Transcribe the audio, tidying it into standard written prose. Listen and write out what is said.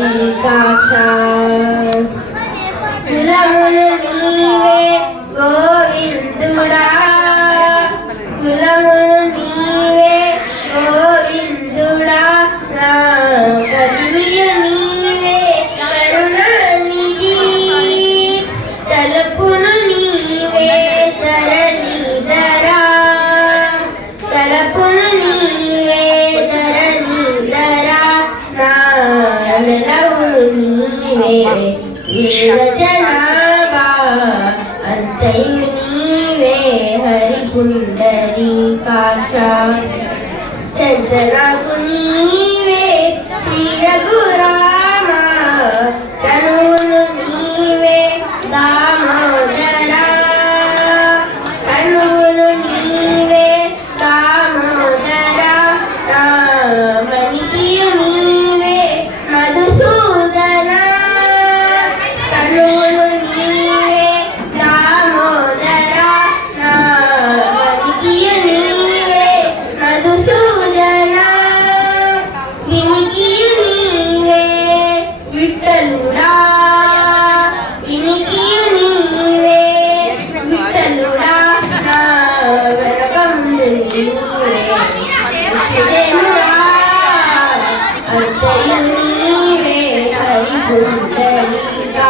పుండరీకాక్ష కులములు నీవే గోవిందుడా కులములు నీవే గోవిందుడా నా కవియు నీవే కరుణానిధి తలపును నీవే ధరణిధరా తలపును నీవే ధరణిధరా నా నెలవును నీవే నీరజనాభా అంతయు నీవే హరి పుండరీకాక్ష చంద్రనాకు నీవే శ్రీ రఘురామ తనువును నీవే దామోదరా తనువును నీవే దామోదరా రామనికియు నీవే మధుసూదనా తనువును నీవే దామోదరా రామనికియు నీవే మధుసూదనా వినికియు నీవే విఠలుడా వినికియు నీవే విఠలుడా నా వెనకముందు నీవే విఠలుడా అంతయు నీవే హరి పుండరీకాక్ష